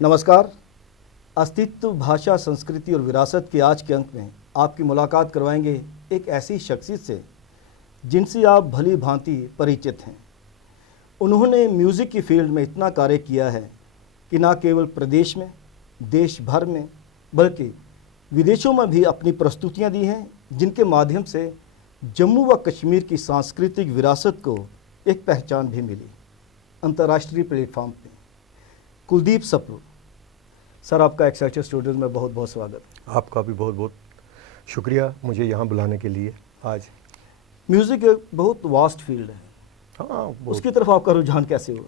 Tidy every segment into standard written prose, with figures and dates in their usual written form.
नमस्कार। अस्तित्व, भाषा, संस्कृति और विरासत के आज के अंक में आपकी मुलाकात करवाएंगे एक ऐसी शख्सियत से जिनसे आप भली भांति परिचित हैं। उन्होंने म्यूज़िक की फील्ड में इतना कार्य किया है कि न केवल प्रदेश में, देश भर में, बल्कि विदेशों में भी अपनी प्रस्तुतियां दी हैं, जिनके माध्यम से जम्मू व कश्मीर की सांस्कृतिक विरासत को एक पहचान भी मिली अंतर्राष्ट्रीय प्लेटफॉर्म पे। कुलदीप सप्रू सर, आपका एक्साइटेड स्टूडियोज में बहुत बहुत स्वागत। आपका भी बहुत बहुत शुक्रिया मुझे यहाँ बुलाने के लिए। आज म्यूज़िक एक बहुत वास्ट फील्ड है। हाँ, उसकी तरफ आपका रुझान कैसे हुआ?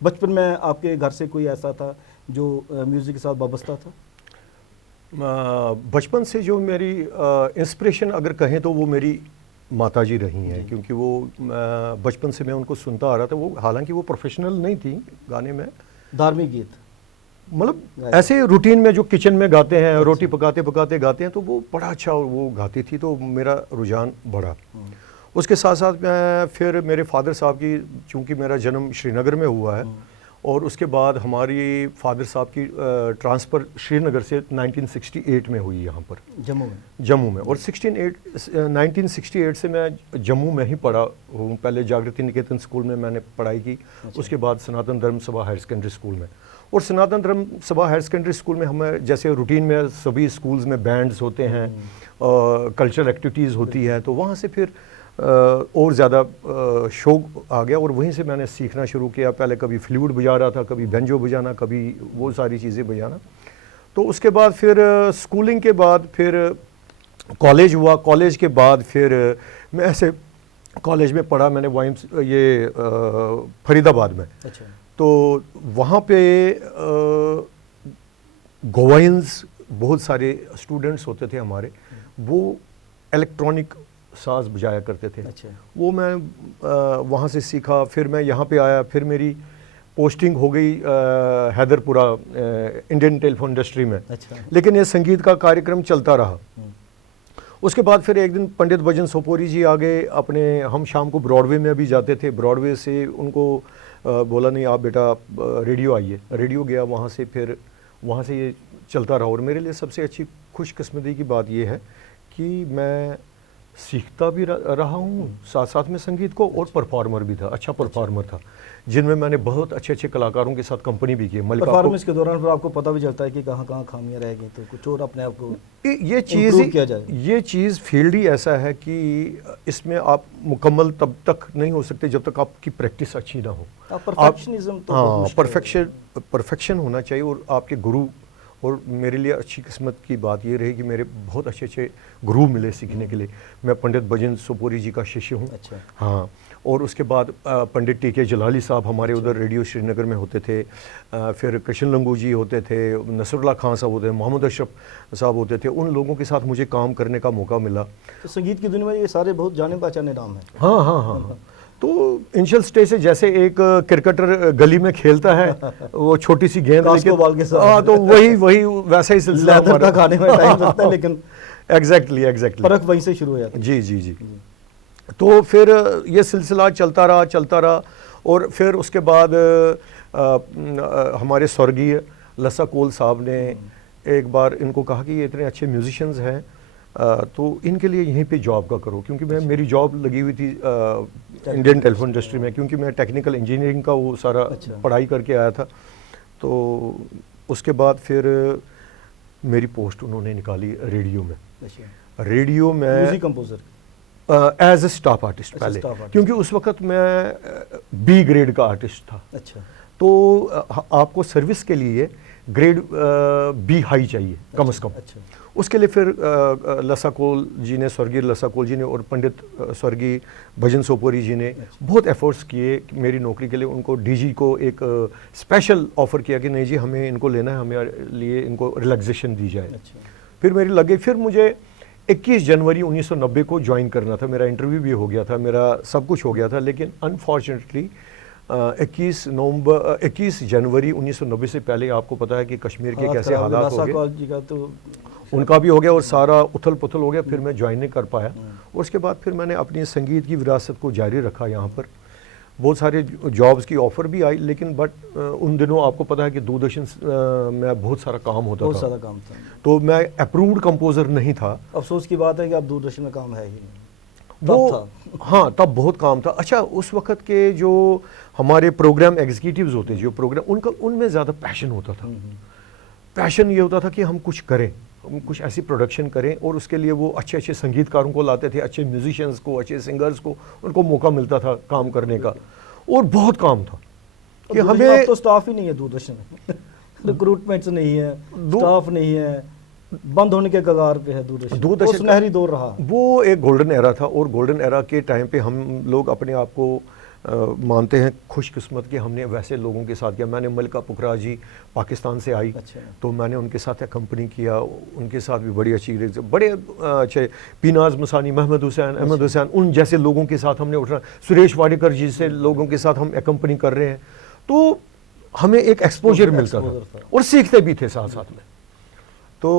बचपन में आपके घर से कोई ऐसा था जो म्यूज़िक के साथ वाबस्ता था? बचपन से जो मेरी इंस्पिरेशन अगर कहें तो वो मेरी माताजी रही हैं, क्योंकि वो बचपन से मैं उनको सुनता आ रहा था। वो हालांकि वो प्रोफेशनल नहीं थी गाने में, धार्मिक गीत मतलब ऐसे रूटीन में जो किचन में गाते हैं, रोटी पकाते पकाते गाते हैं, तो वो बड़ा अच्छा वो गाती थी, तो मेरा रुझान बढ़ा। उसके साथ साथ मैं फिर मेरे फादर साहब की, चूँकि मेरा जन्म श्रीनगर में हुआ है और उसके बाद हमारी फादर साहब की ट्रांसफ़र श्रीनगर से 1968 में हुई यहाँ पर जम्मू में। और 1968 से मैं जम्मू में ही पढ़ा हूँ। पहले जागृति निकेतन स्कूल में मैंने पढ़ाई की। उसके बाद सनातन धर्म सभा हायर सेकेंडरी स्कूल में। और सनातन धर्म सभा हायर सेकेंडरी स्कूल में हमें जैसे रूटीन में सभी स्कूल्स में बैंड्स होते हैं, कल्चरल एक्टिविटीज़ होती है, तो वहाँ से फिर और ज़्यादा शौक आ गया और वहीं से मैंने सीखना शुरू किया। पहले कभी फ्लूट बजा रहा था, कभी बेंजो बजाना, कभी वो सारी चीज़ें बजाना। तो उसके बाद फिर स्कूलिंग के बाद फिर कॉलेज हुआ। कॉलेज के बाद फिर मैं ऐसे कॉलेज में पढ़ा मैंने ये फरीदाबाद में। अच्छा। तो वहाँ पे गोवाइंस बहुत सारे स्टूडेंट्स होते थे हमारे, वो इलेक्ट्रॉनिक साज बजाया करते थे। अच्छा। वो मैं वहाँ से सीखा। फिर मैं यहाँ पे आया, फिर मेरी पोस्टिंग हो गई हैदरपुरा इंडियन टेलीफोन इंडस्ट्री में। अच्छा। लेकिन ये संगीत का कार्यक्रम चलता रहा। उसके बाद फिर एक दिन पंडित भजन सोपोरी जी आ गए अपने, हम शाम को ब्रॉडवे में भी जाते थे। ब्रॉडवे से उनको बोला नहीं आप बेटा रेडियो आइए। रेडियो गया, वहाँ से फिर वहाँ से ये चलता रहा। और मेरे लिए सबसे अच्छी खुशकिस्मती की बात ये है कि मैं सीखता भी रहा हूँ साथ साथ में संगीत को, और परफॉर्मर भी था, अच्छा परफॉर्मर था, जिनमें मैंने बहुत अच्छे अच्छे कलाकारों के साथ कंपनी भी की। परफॉर्मेंस के दौरान फिर आपको पता भी चलता है कि कहाँ कहाँ खामियां रह गई, तो कुछ और अपने आप को ये चीज़ फील्ड ही ऐसा है कि इसमें आप मुकम्मल तब तक नहीं हो सकते जब तक आपकी प्रैक्टिस अच्छी ना हो। परफेक्शनिज्म तो हाँ, परफेक्शन होना चाहिए और आपके गुरु। और मेरे लिए अच्छी किस्मत की बात ये रही कि मेरे बहुत अच्छे अच्छे गुरु मिले सीखने के लिए। मैं पंडित भजन सोपोरी जी का शिष्य हूँ। अच्छा। हाँ। और उसके बाद पंडित टीके जलाली साहब हमारे उधर रेडियो श्रीनगर में होते थे। फिर कृष्ण लंगू जी होते थे, नसरुल्लाह खान साहब होते थे, मोहम्मद अशरफ साहब होते थे। उन लोगों के साथ मुझे काम करने का मौका मिला। तो संगीत की दुनिया में ये सारे बहुत जाने पहचाने नाम हैं। हाँ हाँ हाँ हाँ। तो इनिशियल स्टेज से जैसे एक क्रिकेटर गली में खेलता है वो छोटी सी गेंद लेके, हाँ, तो वही वैसा ही सिलसिला खाने में टाइम लगता है, लेकिन एग्जैक्टली फर्क वहीं से शुरू हो जाता है। जी जी जी। तो फिर ये सिलसिला चलता रहा। और फिर उसके बाद हमारे स्वर्गीय लसा कोल साहब ने एक बार इनको कहा कि ये इतने अच्छे म्यूजिशियंस हैं, तो इनके लिए यहीं पे जॉब का करो। क्योंकि मेरी जॉब लगी हुई थी इंडियन टेलीफोन इंडस्ट्री में, क्योंकि मैं टेक्निकल इंजीनियरिंग का वो सारा पढ़ाई करके आया था। तो उसके बाद फिर मेरी पोस्ट उन्होंने निकाली रेडियो में। रेडियो में music composer as a staff artist पहले, क्योंकि उस वक्त मैं बी ग्रेड का आर्टिस्ट था। अच्छा। तो आपको सर्विस के लिए ग्रेड बी हाई चाहिए कम से कम। अच्छा। उसके लिए फिर लसा कोल जी ने, स्वर्गीय लसा कोल जी ने और पंडित स्वर्गीय भजन सोपोरी जी ने बहुत एफर्ट्स किए मेरी नौकरी के लिए। उनको डीजी को एक स्पेशल ऑफ़र किया कि नहीं जी हमें इनको लेना है, हमें लिए इनको रिलैक्सेशन दी जाए। अच्छा। फिर मेरी लगे, फिर मुझे 21 जनवरी 1990 को ज्वाइन करना था। मेरा इंटरव्यू भी हो गया था, मेरा सब कुछ हो गया था, लेकिन अनफॉर्चुनेटली 21 जनवरी 1990 से पहले आपको पता है कि कश्मीर के कैसे हालात हो गए, तो उनका भी हो गया और सारा उथल पुथल हो गया। फिर मैं ज्वाइन नहीं कर पाया। और उसके बाद फिर मैंने अपनी संगीत की विरासत को जारी रखा यहाँ पर। बहुत सारे जॉब्स की ऑफ़र भी आई, लेकिन बट उन दिनों आपको पता है कि दूरदर्शन में बहुत सारा काम होता बहुत था, सारा काम था, तो मैं अप्रूव्ड कंपोज़र नहीं था। अफसोस की बात है कि आप दूरदर्शन में काम है ही नहीं, वो तब था। हाँ, तब बहुत काम था। अच्छा, उस वक्त के जो हमारे प्रोग्राम एग्जीक्यूटिव्स होते, जो प्रोग्राम, उनका उनमें ज़्यादा पैशन होता था। पैशन ये होता था कि हम कुछ करें, हम कुछ ऐसी प्रोडक्शन करें, और उसके लिए वो अच्छे अच्छे संगीतकारों को लाते थे, अच्छे म्यूजिशियंस को, अच्छे सिंगर्स को, उनको मौका मिलता था काम करने का, और बहुत काम था कि हमें तो स्टाफ ही नहीं है दूरदर्शन में, रिक्रूटमेंट्स नहीं है, स्टाफ नहीं है, बंद होने के कगार पे है दूरदर्शन। वो सुनहरी दौर रहा, वो एक गोल्डन एरा था, और गोल्डन एरा के टाइम पे हम लोग अपने आप को मानते हैं खुशकिस्मत कि हमने वैसे लोगों के साथ किया। मैंने मलिका पुखराज जी पाकिस्तान से आई, अच्छा। तो मैंने उनके साथ कंपनी किया, उनके साथ भी बड़ी अच्छी, बड़े अच्छे पीनाज मसानी, महमद हुसैन, अहमद हुसैन, उन जैसे लोगों के साथ हमने उठना, सुरेश वाडेकर जी से लोगों के साथ हम कंपनी कर रहे हैं, तो हमें एक एक्सपोजर मिलता था और सीखते भी थे साथ साथ में। तो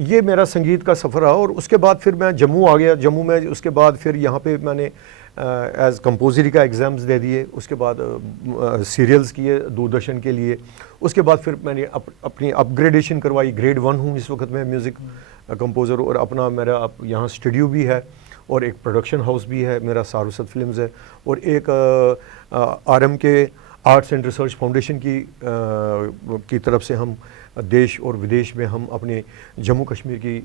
ये मेरा संगीत का सफ़र रहा, और उसके बाद फिर मैं जम्मू आ गया। जम्मू में उसके बाद फिर यहाँ पे मैंने एज कंपोजरी का एग्ज़ाम्स दे दिए, उसके बाद सीरियल्स किए दूरदर्शन के लिए, उसके बाद फिर मैंने अपनी अपग्रेडेशन करवाई, ग्रेड 1 हूँ इस वक्त मैं म्यूज़िक कंपोज़र, और अपना मेरा यहाँ स्टूडियो भी है, और एक प्रोडक्शन हाउस भी है मेरा, सारुसत फिल्म्स है, और एक RM के आर्ट्स एंड रिसर्च फाउंडेशन की तरफ से हम देश और विदेश में हम अपने जम्मू कश्मीर की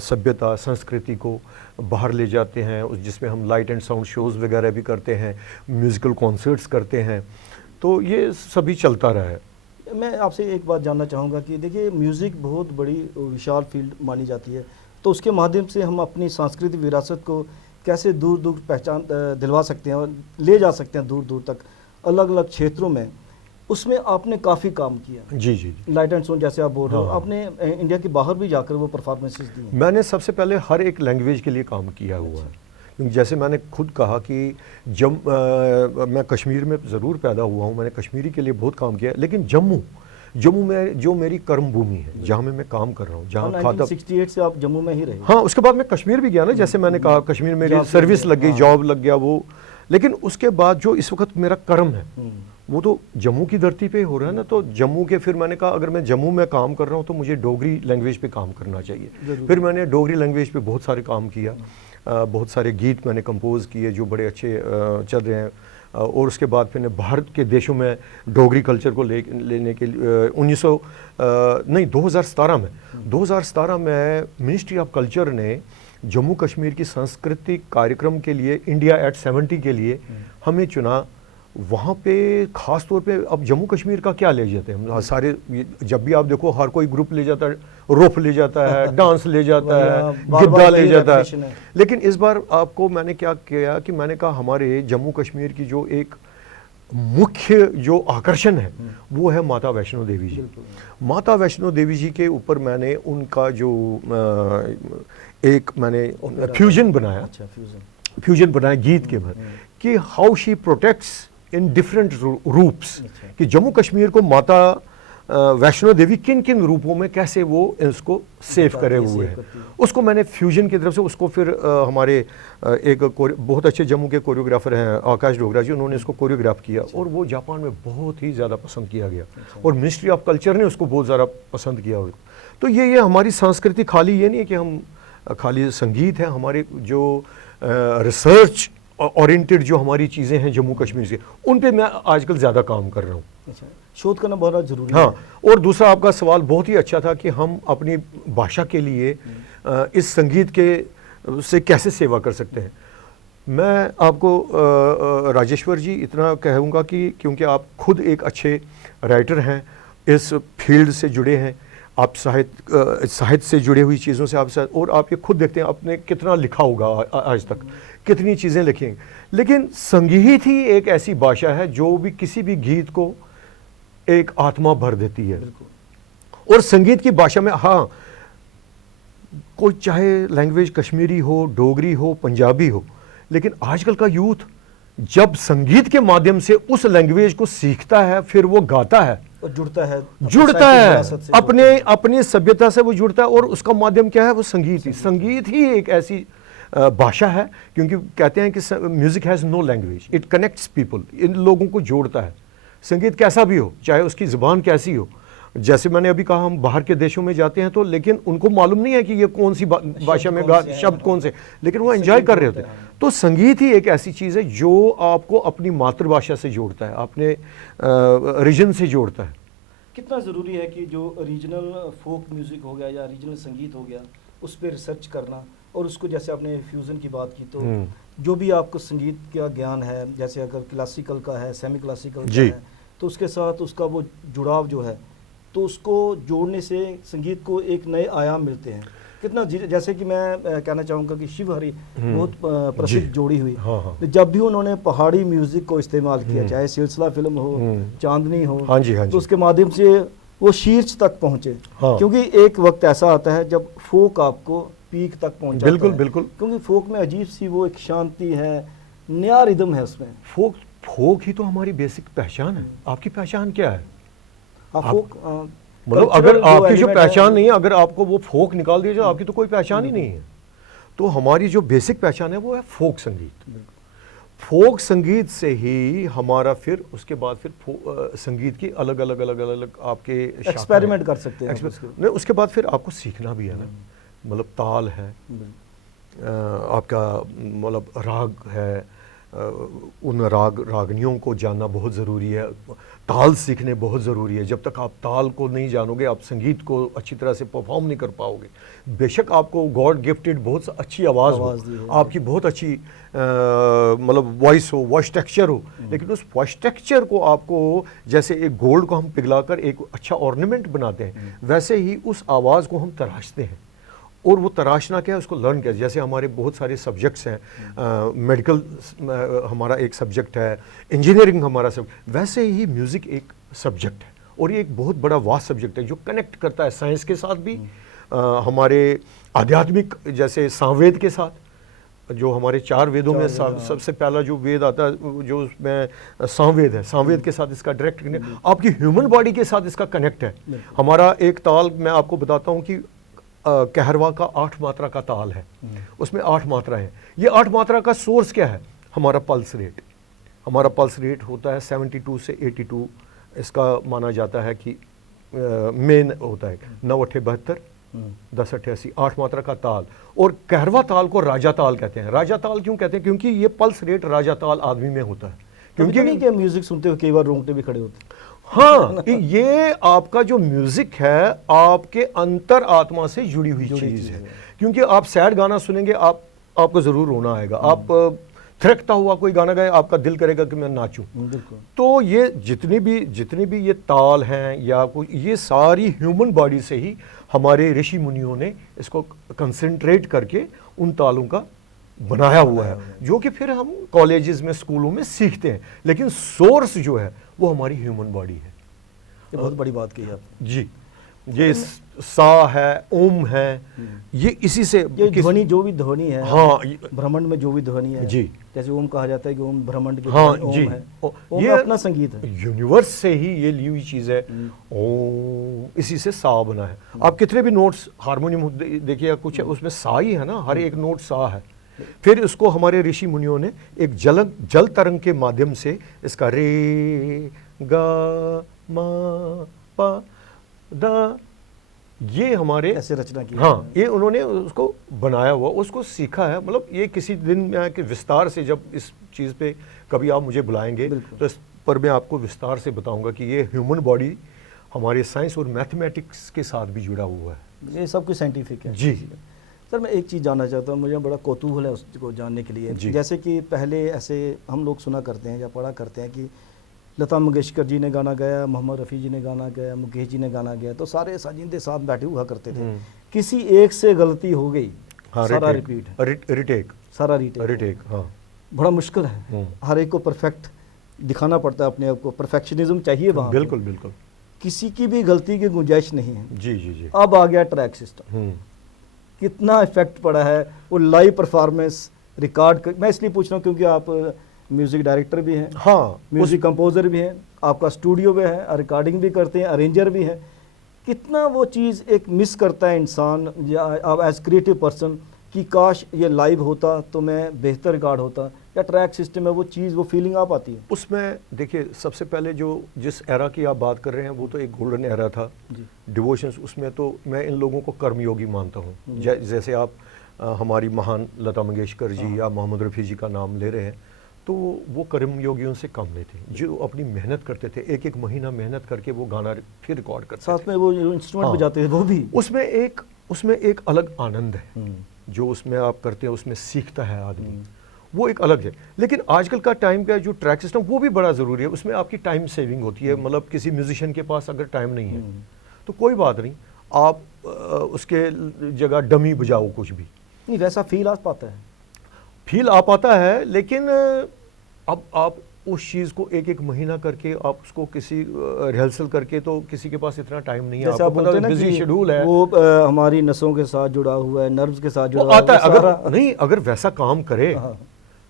सभ्यता संस्कृति को बाहर ले जाते हैं, जिसमें हम लाइट एंड साउंड शोज़ वगैरह भी करते हैं, म्यूज़िकल कॉन्सर्ट्स करते हैं, तो ये सभी चलता रहा है। मैं आपसे एक बात जानना चाहूँगा कि देखिए म्यूज़िक बहुत बड़ी विशाल फील्ड मानी जाती है, तो उसके माध्यम से हम अपनी सांस्कृतिक विरासत को कैसे दूर दूर पहचान दिलवा सकते हैं और ले जा सकते हैं दूर दूर तक, अलग अलग क्षेत्रों में, उसमें आपने काफ़ी काम किया। जी जी, लाइट एंड साउंड जैसे आप बोल रहे हो, हाँ। आपने इंडिया के बाहर भी जाकर वो परफॉर्मेंसेस दी। मैंने सबसे पहले हर एक लैंग्वेज के लिए काम किया हुआ है, क्योंकि जैसे मैंने खुद कहा कि जब मैं कश्मीर में ज़रूर पैदा हुआ हूँ, मैंने कश्मीरी के लिए बहुत काम किया, लेकिन जम्मू में जो मेरी कर्म भूमि है, जहाँ में मैं काम कर रहा हूँ, जहाँ 1968 से आप जम्मू में ही रहे। हाँ, उसके बाद मैं कश्मीर भी गया ना, जैसे मैंने कहा कश्मीर मेरी सर्विस लग गई, जॉब लग गया वो, लेकिन उसके बाद जो इस वक्त मेरा कर्म है वो तो जम्मू की धरती पे हो रहा है ना। तो जम्मू के फिर मैंने कहा अगर मैं जम्मू में काम कर रहा हूँ तो मुझे डोगरी लैंग्वेज पे काम करना चाहिए। फिर मैंने डोगरी लैंग्वेज पे बहुत सारे काम किया, बहुत सारे गीत मैंने कंपोज किए जो बड़े अच्छे चल रहे हैं। और उसके बाद फिर भारत के देशों में डोगरी कल्चर को लेने के लिए 2017 में मिनिस्ट्री ऑफ कल्चर ने जम्मू कश्मीर की सांस्कृतिक कार्यक्रम के लिए इंडिया एट 70 के लिए हमें चुना। वहाँ पे ख़ास तौर पे अब जम्मू कश्मीर का क्या ले जाते हैं हम सारे, जब भी आप देखो हर कोई ग्रुप ले जाता है, रोफ ले जाता है, डांस ले जाता है, गिद्दा ले जाता है। लेकिन इस बार आपको मैंने क्या किया कि मैंने कहा हमारे जम्मू कश्मीर की जो एक मुख्य जो आकर्षण है वो है माता वैष्णो देवी जी। माता वैष्णो देवी जी के ऊपर मैंने उनका जो एक मैंने फ्यूजन बनाया, फ्यूजन बनाया गीत के में कि how she protects in different रूप्स, कि जम्मू कश्मीर को माता वैष्णो देवी किन किन रूपों में कैसे वो इसको सेव करे हुए हैं, उसको मैंने फ्यूजन की तरफ से उसको फिर हमारे एक बहुत अच्छे जम्मू के कोरियोग्राफर हैं आकाश डोगरा जी, उन्होंने इसको कोरियोग्राफ किया और वो जापान में बहुत ही ज़्यादा पसंद किया गया और मिनिस्ट्री ऑफ कल्चर ने उसको बहुत ज़्यादा पसंद किया। तो ये हमारी संस्कृति खाली ये नहीं कि हम खाली संगीत है, हमारे जो रिसर्च ओरिएंटेड जो हमारी चीज़ें हैं जम्मू कश्मीर से, उन पे मैं आजकल ज़्यादा काम कर रहा हूँ। अच्छा, शोध करना बहुत ज़रूरी है। हाँ, और दूसरा आपका सवाल बहुत ही अच्छा था कि हम अपनी भाषा के लिए इस संगीत के से कैसे सेवा कर सकते हैं। मैं आपको राजेश्वर जी इतना कहूँगा कि क्योंकि आप खुद एक अच्छे राइटर हैं, इस फील्ड से जुड़े हैं, आप साहित्य से जुड़ी हुई चीज़ों से आप और आप ये खुद देखते हैं आपने कितना लिखा होगा आज तक, कितनी चीज़ें लिखी हैं, लेकिन संगीत ही एक ऐसी भाषा है जो भी किसी भी गीत को एक आत्मा भर देती है। और संगीत की भाषा में हाँ, कोई चाहे लैंग्वेज कश्मीरी हो, डोगरी हो, पंजाबी हो, लेकिन आजकल का यूथ जब संगीत के माध्यम से उस लैंग्वेज को सीखता है फिर वो गाता है और जुड़ता है अपनी सभ्यता से वो जुड़ता है और उसका माध्यम क्या है, वो संगीत ही एक ऐसी भाषा है, क्योंकि कहते हैं कि music has no language, it connects people, इन लोगों को जोड़ता है। संगीत कैसा भी हो, चाहे उसकी ज़ुबान कैसी हो, जैसे मैंने अभी कहा हम बाहर के देशों में जाते हैं तो लेकिन उनको मालूम नहीं है कि ये कौन सी भाषा में शब्द कौन से, लेकिन वो एंजॉय कर रहे होते हैं। तो संगीत ही एक ऐसी चीज़ है जो आपको अपनी मातृभाषा से जोड़ता है, अपने रीजन से जोड़ता है। कितना ज़रूरी है कि जो रीजनल फोक म्यूज़िक हो गया या रीजनल संगीत हो गया उस पर रिसर्च करना, और उसको जैसे आपने फ्यूज़न की बात की, तो जो भी आपको संगीत का ज्ञान है, जैसे अगर क्लासिकल का है, सेमी क्लासिकल का है, तो उसके साथ उसका वो जुड़ाव जो है, तो उसको जोड़ने से संगीत को एक नए आयाम मिलते हैं। कितना जैसे कि मैं कहना चाहूँगा कि शिव हरी बहुत प्रसिद्ध जोड़ी हुई। हाँ। जब भी उन्होंने पहाड़ी म्यूजिक को इस्तेमाल किया, चाहे सिलसिला फिल्म हो, चांदनी हो, हाँ जी। तो उसके माध्यम से वो शीर्ष तक पहुँचे। क्योंकि एक वक्त ऐसा आता है जब फोक आपको पीक तक पहुँचाता है। बिल्कुल बिल्कुल, क्योंकि फोक में अजीब सी वो एक शांति है, नया रिदम है उसमें। फोक ही तो हमारी बेसिक पहचान है। आपकी पहचान क्या है? फोक मतलब अगर आपकी जो पहचान नहीं है, अगर आपको वो फोक निकाल दिया जाए, आपकी तो कोई पहचान ही नहीं है। तो हमारी जो बेसिक पहचान है वो है फोक संगीत। फोक संगीत से ही हमारा फिर उसके बाद फिर संगीत की अलग अलग आपके एक्सपेरिमेंट कर सकते हैं। नहीं, उसके बाद फिर आपको सीखना भी है ना, मतलब ताल है, आपका मतलब राग है, उन रागनियों को जानना बहुत ज़रूरी है, ताल सीखने बहुत ज़रूरी है। जब तक आप ताल को नहीं जानोगे आप संगीत को अच्छी तरह से परफॉर्म नहीं कर पाओगे। बेशक आपको गॉड गिफ्टेड बहुत अच्छी आवाज़ हो, आपकी बहुत अच्छी मतलब वॉइस हो, वॉइस टेक्सचर हो, लेकिन उस वॉइस टेक्सचर को आपको, जैसे एक गोल्ड को हम पिघलाकर एक अच्छा ऑर्नामेंट बनाते हैं, वैसे ही उस आवाज़ को हम तराशते हैं। और वो तराशना क्या है, उसको लर्न किया। जैसे हमारे बहुत सारे सब्जेक्ट्स हैं, मेडिकल हमारा एक सब्जेक्ट है, इंजीनियरिंग हमारा वैसे ही म्यूज़िक एक सब्जेक्ट है, और ये एक बहुत बड़ा वास्ट सब्जेक्ट है जो कनेक्ट करता है साइंस के साथ भी, हमारे आध्यात्मिक जैसे सामवेद के साथ, जो हमारे 4 वेदों में सबसे पहला जो वेद आता है जो उसमें सामवेद है, सामवेद के साथ इसका डायरेक्ट कनेक्ट, आपकी ह्यूमन बॉडी के साथ इसका कनेक्ट है। हमारा एक ताल मैं आपको बताता हूँ कि कहरवा का 8 मात्रा का ताल है, उसमें 8 मात्राएं हैं। ये 8 मात्रा का सोर्स क्या है? हमारा पल्स रेट। हमारा पल्स रेट होता है 72 से 82, इसका माना जाता है कि मेन होता है 9 8 72 10 88, 8 मात्रा का ताल। और कहरवा ताल को राजा ताल कहते हैं। राजा ताल क्यों कहते हैं? क्योंकि ये पल्स रेट राजा ताल आदमी में होता है। क्योंकि म्यूजिक सुनते हुए कई बार रोंगटे भी खड़े होते हैं। हाँ, ये आपका जो म्यूजिक है आपके अंतर आत्मा से जुड़ी हुई चीज है। क्योंकि आप सैड गाना सुनेंगे, आपको जरूर रोना आएगा। आप थिरकता हुआ कोई गाना गाए, आपका दिल करेगा कि मैं नाचूं। तो ये जितनी भी ये ताल हैं या कोई, ये सारी ह्यूमन बॉडी से ही हमारे ऋषि मुनियों ने इसको कंसंट्रेट करके उन तालों का बनाया हुआ है, जो कि फिर हम कॉलेजेस में, स्कूलों में सीखते हैं। लेकिन सोर्स जो है वो हमारी ह्यूमन बॉडी है। ये बहुत बड़ी बात कही आपने जी। ये सा है, ओम है, ये इसी से ध्वनि, जो भी ध्वनि है, हाँ, ब्रह्मांड में जो भी ध्वनि है जी, जैसे ओम कहा जाता है कि ओम ब्रह्मांड के, हाँ ओम जी है, ओम ये अपना संगीत है, यूनिवर्स से ही ये ली हुई चीज है। ओम इसी से सा बना है। आप कितने भी नोट्स हारमोनियम देखिए, कुछ है उसमें सा ही है ना, हर एक नोट सा है। फिर इसको हमारे ऋषि मुनियों ने एक जल तरंग के माध्यम से इसका रे गा मा पा दा, ये हमारे ऐसे रचना की। हाँ, ये उन्होंने उसको बनाया हुआ, उसको सीखा है। मतलब ये किसी दिन के विस्तार से, जब इस चीज़ पे कभी आप मुझे बुलाएंगे तो इस पर मैं आपको विस्तार से बताऊंगा कि ये ह्यूमन बॉडी हमारे साइंस और मैथमेटिक्स के साथ भी जुड़ा हुआ है। ये सब कुछ साइंटिफिक है जी। सर, मैं एक चीज़ जानना चाहता हूँ, मुझे बड़ा कौतूहल है उसको जानने के लिए। जैसे कि पहले ऐसे हम लोग सुना करते हैं या पढ़ा करते हैं कि लता मंगेशकर जी ने गाना गाया, मोहम्मद रफ़ी जी ने गाना गाया, मुकेश जी ने गाना गाया, तो सारे साजिंदे साथ बैठे हुआ करते थे। किसी एक से गलती हो गई, हाँ, सारा रिपीट, रिटेक, सारा रिटेक। हाँ, बड़ा मुश्किल है। हर एक को परफेक्ट दिखाना पड़ता है, अपने आप को परफेक्शनिज्म चाहिए वहाँ। बिल्कुल बिल्कुल, किसी की भी गलती की गुंजाइश नहीं है। जी जी जी। अब आ गया ट्रैक सिस्टम, कितना इफेक्ट पड़ा है वो लाइव परफॉर्मेंस रिकॉर्ड मैं इसलिए पूछ रहा हूँ क्योंकि आप म्यूजिक डायरेक्टर भी हैं, हाँ, म्यूजिक कंपोजर भी हैं, आपका स्टूडियो भी है, रिकॉर्डिंग भी करते हैं, अरेंजर भी हैं। कितना वो चीज़ एक मिस करता है इंसान, या आप एज क्रिएटिव पर्सन कि काश ये लाइव होता तो मैं बेहतर रिकॉर्ड होता, या ट्रैक सिस्टम है वो चीज़, वो फीलिंग आ पाती है? उसमें देखिए, सबसे पहले जो जिस एरा की आप बात कर रहे हैं वो तो एक गोल्डन एरा था डिवोशंस। उसमें तो मैं इन लोगों को कर्मयोगी मानता हूँ। जैसे आप हमारी महान लता मंगेशकर जी या मोहम्मद रफ़ी जी का नाम ले रहे हैं, तो वो कर्मयोगियों से कम नहीं थे, जो अपनी मेहनत करते थे, एक एक महीना मेहनत करके वो गाना फिर रिकॉर्ड करते थे, साथ में वो इंस्ट्रूमेंट बजाते थे वो भी। उसमें एक अलग आनंद है जो उसमें आप करते हैं, उसमें सीखता है आदमी, वो एक अलग है। लेकिन आजकल का टाइम का जो ट्रैक सिस्टम वो भी बड़ा ज़रूरी है, उसमें आपकी टाइम सेविंग होती है। मतलब किसी म्यूजिशियन के पास अगर टाइम नहीं है तो कोई बात नहीं, आप उसके जगह डमी बजाओ कुछ भी, नहीं वैसा फील आ पाता है, फील आ पाता है। लेकिन अब आप उस चीज़ को एक एक महीना करके आप उसको किसी रिहर्सल करके, तो किसी के पास इतना टाइम नहीं है, आपको पता है बिजी शेड्यूल है, वो हमारी नसों के साथ जुड़ा हुआ है, नर्व्स के साथ जुड़ा हुआ आता है। अगर नहीं, अगर वैसा काम करे,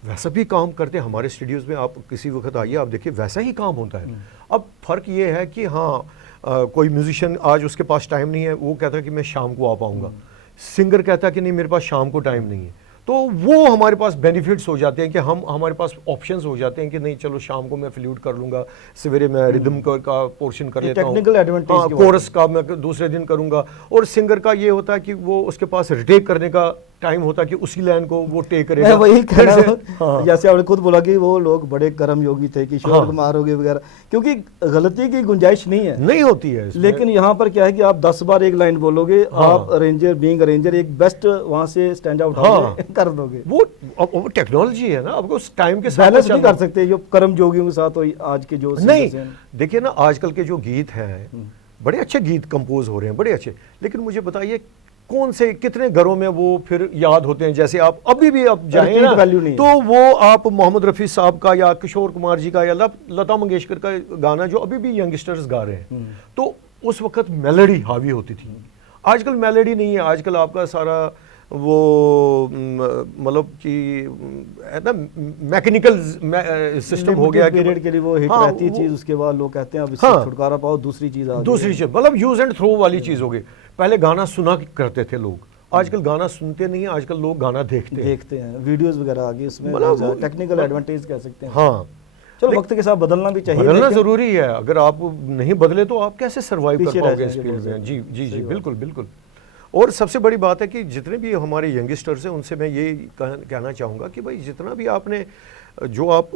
वैसा भी काम करते हमारे स्टूडियोज में, आप किसी वक्त आइए, आप देखिए वैसा ही काम होता है। अब फ़र्क ये है कि हाँ, कोई म्यूजिशियन आज उसके पास टाइम नहीं है, वो कहता है कि मैं शाम को आ पाऊँगा, सिंगर कहता है कि नहीं मेरे पास शाम को टाइम नहीं है, तो वो हमारे पास बेनिफिट्स हो जाते हैं कि हमारे पास ऑप्शंस हो जाते हैं कि नहीं चलो शाम को मैं फ्लूट कर लूंगा, सवेरे मैं रिदम का पोर्शन कर लेता हूँ, टेक्निकल एडवांटेज, कोरस का मैं दूसरे दिन करूंगा। और सिंगर का ये होता है कि वो उसके पास रिटेक करने का टाइम होता है कि उसी लाइन को वो टेक करेगा। मैं वही कह रहा हूं, जैसे आपने खुद बोला कि वो लोग बड़े कर्मयोगी थे, किशोर कुमार हो गए वगैरह, क्योंकि गलती की गुंजाइश नहीं होती है। लेकिन यहाँ पर क्या है कि आप 10 बार एक लाइन बोलोगे, आप अरेंजर बीइंग अरेंजर एक बेस्ट वहां से स्टैंड आउट कर दोगे। वो टेक्नोलॉजी है ना, आपको उस टाइम के साथ बैलेंस नहीं कर सकते जो कर्मयोगियों के साथ आज के जो नहीं। देखिए ना, आजकल के जो गीत हैं, बड़े अच्छे गीत कंपोज हो रहे हैं, बड़े अच्छे, लेकिन मुझे बताइए कौन से कितने घरों में वो फिर याद होते हैं? जैसे आप अभी भी आप जाएं ना, तो वो आप मोहम्मद रफ़ी साहब का या किशोर कुमार जी का या लता मंगेशकर का गाना जो अभी भी यंगस्टर्स गा रहे हैं, तो उस वक्त मेलोडी हावी होती थी। आजकल मेलोडी नहीं है, आजकल आपका सारा वो मतलब कि है ना, मैकेनिकल सिस्टम हो गया। पीरियड के लिए वो हिट रहती है चीज, उसके बाद लोग कहते हैं अब इससे छुटकारा पाओ, दूसरी चीज मतलब यूज एंड थ्रो वाली चीज हो गई। पहले गाना सुना करते थे लोग, आजकल गाना सुनते नहीं है, आजकल लोग गाना देखते हैं, वीडियोस वगैरह आ गई, उसमें टेक्निकल एडवांटेज कह सकते हैं। हाँ, चलो वक्त के साथ बदलना भी चाहिए, बदलना जरूरी है। अगर आप नहीं बदले तो आप कैसे सर्वाइव कर पाओगे इस फील्ड में? जी जी जी, बिल्कुल बिल्कुल। और सबसे बड़ी बात है कि जितने भी हमारे यंगस्टर्स हैं उनसे मैं ये कहना चाहूँगा कि भाई जितना भी आपने जो आप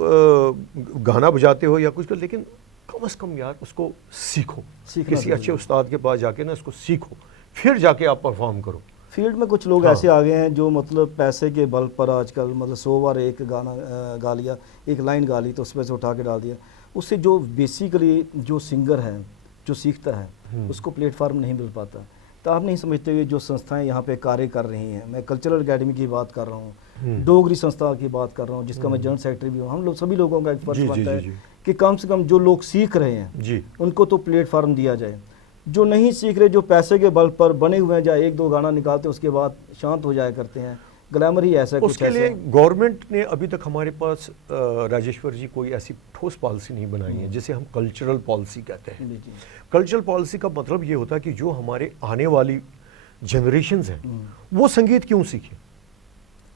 गाना बजाते हो या कुछ कर, लेकिन कम से कम यार उसको सीखो, किसी अच्छे उस्ताद के पास जाके ना इसको सीखो, फिर जाके आप परफॉर्म करो। फील्ड में कुछ लोग ऐसे आ गए हैं जो मतलब पैसे के बल पर आजकल मतलब 100 बार एक गाना गा लिया, एक लाइन गा ली तो उसमें से उठा के डाल दिया, उससे जो बेसिकली जो सिंगर है जो सीखता है उसको प्लेटफार्म नहीं मिल पाता। तो आप नहीं समझते हुए जो संस्थाएं यहाँ पे कार्य कर रही हैं, मैं कल्चरल एकेडमी की बात कर रहा हूँ, डोगरी संस्था की बात कर रहा हूँ, जिसका मैं जनरल सेक्रेटरी भी हूँ, हम लोग सभी लोगों का एक फर्ज बनता है कि कम से कम जो लोग सीख रहे हैं उनको तो प्लेटफार्म दिया जाए। जो नहीं सीख रहे, जो पैसे के बल पर बने हुए हैं, जाए एक दो गाना निकालते उसके बाद शांत हो जाया करते हैं, ग्लैमर ही ऐसा है। उसके लिए गवर्नमेंट ने अभी तक हमारे पास राजेश्वर जी कोई ऐसी ठोस पॉलिसी नहीं बनाई है जिसे हम कल्चरल पॉलिसी कहते हैं। कल्चरल पॉलिसी का मतलब ये होता है कि जो हमारे आने वाली जनरेशंस हैं वो संगीत क्यों सीखें।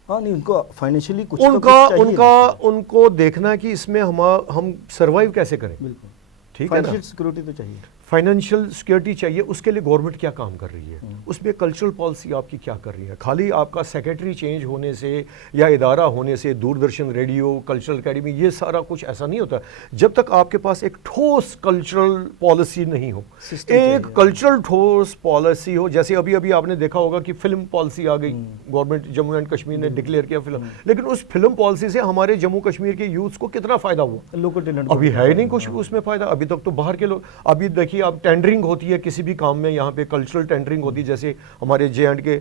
हाँ नहीं, उनको फाइनेंशियली कुछ उनको देखना है कि इसमें हम सर्वाइव कैसे करें। बिल्कुल ठीक है ना, फाइनेंशियल सिक्योरिटी तो चाहिए, फाइनेंशियल सिक्योरिटी चाहिए। उसके लिए गवर्नमेंट क्या काम कर रही है, उसमें कल्चरल पॉलिसी आपकी क्या कर रही है। खाली आपका सेक्रेटरी चेंज होने से या इदारा होने से, दूरदर्शन, रेडियो, कल्चरल एकेडमी, ये सारा कुछ ऐसा नहीं होता जब तक आपके पास एक ठोस कल्चरल पॉलिसी नहीं हो, एक कल्चरल ठोस पॉलिसी हो। जैसे अभी अभी आपने देखा होगा कि फिल्म पॉलिसी आ गई, गवर्नमेंट जम्मू एंड कश्मीर ने डिक्लेयर किया फिल्म, लेकिन उस फिल्म पॉलिसी से हमारे जम्मू कश्मीर के यूथ को कितना फायदा हुआ? लोकल टैलेंट अभी है ही नहीं कुछ उसमें फायदा। अभी तक तो बाहर के लोग, अभी देखिए अब टेंडरिंग होती है किसी भी काम में, यहाँ पे कल्चरल टेंडरिंग होती है, जैसे हमारे J&K के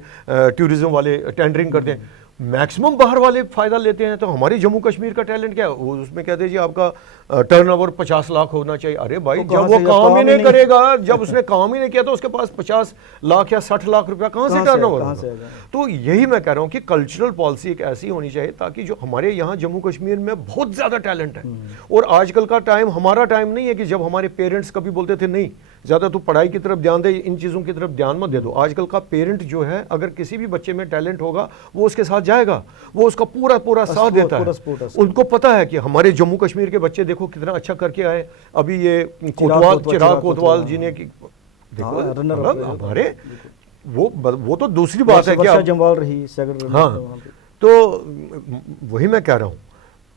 टूरिज्म वाले टेंडरिंग करते हैं, मैक्सिमम बाहर वाले फायदा लेते हैं। तो हमारे जम्मू कश्मीर का टैलेंट क्या है, वो उसमें कहते हैं जी आपका टर्नओवर 50 लाख होना चाहिए। अरे भाई तो जब वो काम ही नहीं करेगा, जब उसने काम ही नहीं किया तो उसके पास 50 लाख या 60 लाख रुपया कहाँ से टर्नओवर होगा। तो यही मैं कह रहा हूँ कि कल्चरल पॉलिसी एक ऐसी होनी चाहिए ताकि जो हमारे यहाँ जम्मू कश्मीर में बहुत ज्यादा टैलेंट है, और आजकल का टाइम हमारा टाइम नहीं है कि जब हमारे पेरेंट्स कभी बोलते थे नहीं ज़्यादा तू पढ़ाई की तरफ ध्यान दे, इन चीज़ों की तरफ ध्यान मत दे दो। आजकल का पेरेंट जो है, अगर किसी भी बच्चे में टैलेंट होगा वो उसके साथ जाएगा, वो उसका पूरा पूरा साथ देता है। उनको पता है कि हमारे जम्मू कश्मीर के बच्चे देखो कितना अच्छा करके आए। अभी ये चिराग कोतवाल जी ने देखो हमारे, वो तो दूसरी बात है कि जम्वाल रही। हाँ, तो वही मैं कह रहा हूँ।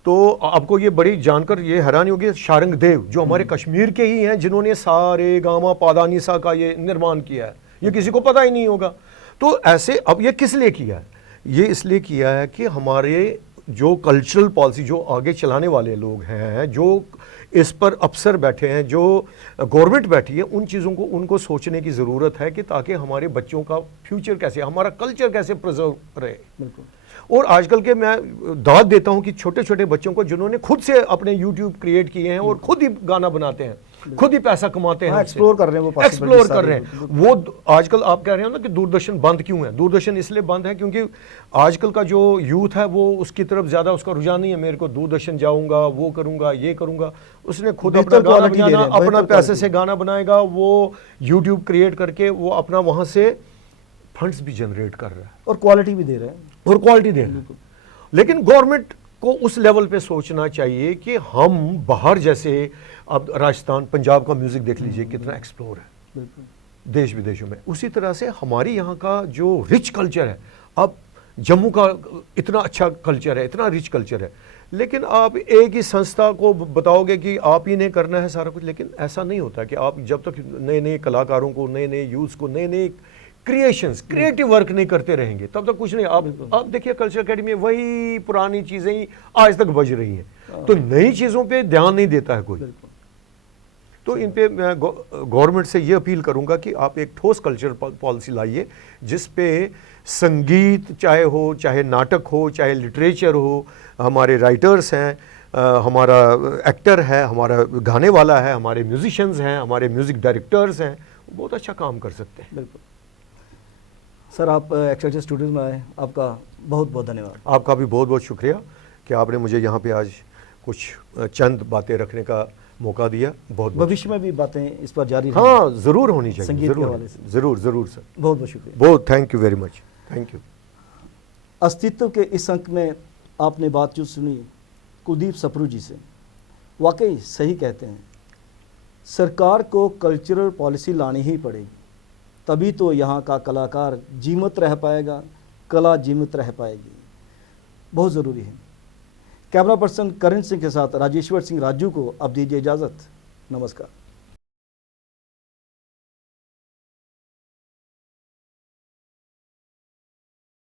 तो आपको ये बड़ी जानकर ये हैरानी होगी, शारंग देव जो हमारे कश्मीर के ही हैं, जिन्होंने सारे गामा पादानीसा का ये निर्माण किया है, ये किसी को पता ही नहीं होगा। तो ऐसे अब ये किस लिए किया है? ये इसलिए किया है कि हमारे जो कल्चरल पॉलिसी जो आगे चलाने वाले लोग हैं, जो इस पर अफसर बैठे हैं, जो गवर्नमेंट बैठी है, उन चीज़ों को उनको सोचने की ज़रूरत है कि ताकि हमारे बच्चों का फ्यूचर कैसे, हमारा कल्चर कैसे प्रिजर्व रहे। बिल्कुल। और आजकल के मैं दाद देता हूं कि छोटे छोटे बच्चों को जिन्होंने खुद से अपने YouTube क्रिएट किए हैं और खुद ही गाना बनाते हैं, खुद ही पैसा कमाते हैं, एक्सप्लोर कर रहे हैं, वो एक्सप्लोर कर रहे हैं। वो आजकल आप कह रहे हो ना कि दूरदर्शन बंद क्यों है? दूरदर्शन इसलिए बंद है क्योंकि आजकल का जो यूथ है वो उसकी तरफ ज्यादा उसका रुझान नहीं है, मेरे को दूरदर्शन जाऊंगा, वो करूंगा, ये करूंगा। उसने खुद अपना गाना बनाना, अपना पैसे से गाना बनाएगा, वो YouTube क्रिएट करके वो अपना वहां से फंड्स भी जनरेट कर रहा है और क्वालिटी भी दे रहे हैं, और क्वालिटी दे रहे हैं। लेकिन गवर्नमेंट को उस लेवल पे सोचना चाहिए कि हम बाहर, जैसे अब राजस्थान पंजाब का म्यूजिक देख लीजिए कितना एक्सप्लोर है देश विदेशों में, उसी तरह से हमारी यहाँ का जो रिच कल्चर है, अब जम्मू का इतना अच्छा कल्चर है, इतना रिच कल्चर है, लेकिन आप एक ही संस्था को बताओगे कि आप ही ने करना है सारा कुछ, लेकिन ऐसा नहीं होता कि आप जब तक नए नए कलाकारों को, नए नए यूथ को, नए नए क्रिएशंस, क्रिएटिव वर्क नहीं करते रहेंगे तब तक कुछ नहीं। आप देखिए कल्चर एकेडमी में वही पुरानी चीजें ही आज तक बज रही हैं, तो नई चीजों पे ध्यान नहीं देता है कोई। तो इन पे मैं गवर्नमेंट से ये अपील करूंगा कि आप एक ठोस कल्चर पॉलिसी लाइए जिस पे संगीत चाहे हो, चाहे नाटक हो, चाहे लिटरेचर हो, हमारे राइटर्स हैं, हमारा एक्टर है, हमारा गाने वाला है, हमारे म्यूजिशियंस हैं, हमारे म्यूजिक डायरेक्टर्स हैं, बहुत अच्छा काम कर सकते हैं। बिल्कुल सर, आप एक्सएलसी स्टूडियोज में आए, आपका बहुत बहुत धन्यवाद। आपका भी बहुत बहुत शुक्रिया कि आपने मुझे यहाँ पे आज कुछ चंद बातें रखने का मौका दिया। बहुत भविष्य में भी बातें इस पर जारी हाँ ज़रूर होनी चाहिए, संगीत के हवाले से। ज़रूर ज़रूर सर, बहुत बहुत शुक्रिया। बहुत thank you very much, thank you. अस्तित्व के इस अंक में आपने बातचीत सुनी कुलदीप सप्रू जी से। वाकई सही कहते हैं, सरकार को कल्चरल पॉलिसी लानी ही पड़ेगी, तभी तो यहाँ का कलाकार जीवित रह पाएगा, कला जीवित रह पाएगी। बहुत ज़रूरी है। कैमरा पर्सन करण सिंह के साथ राजेश्वर सिंह राजू को अब दीजिए इजाज़त। नमस्कार।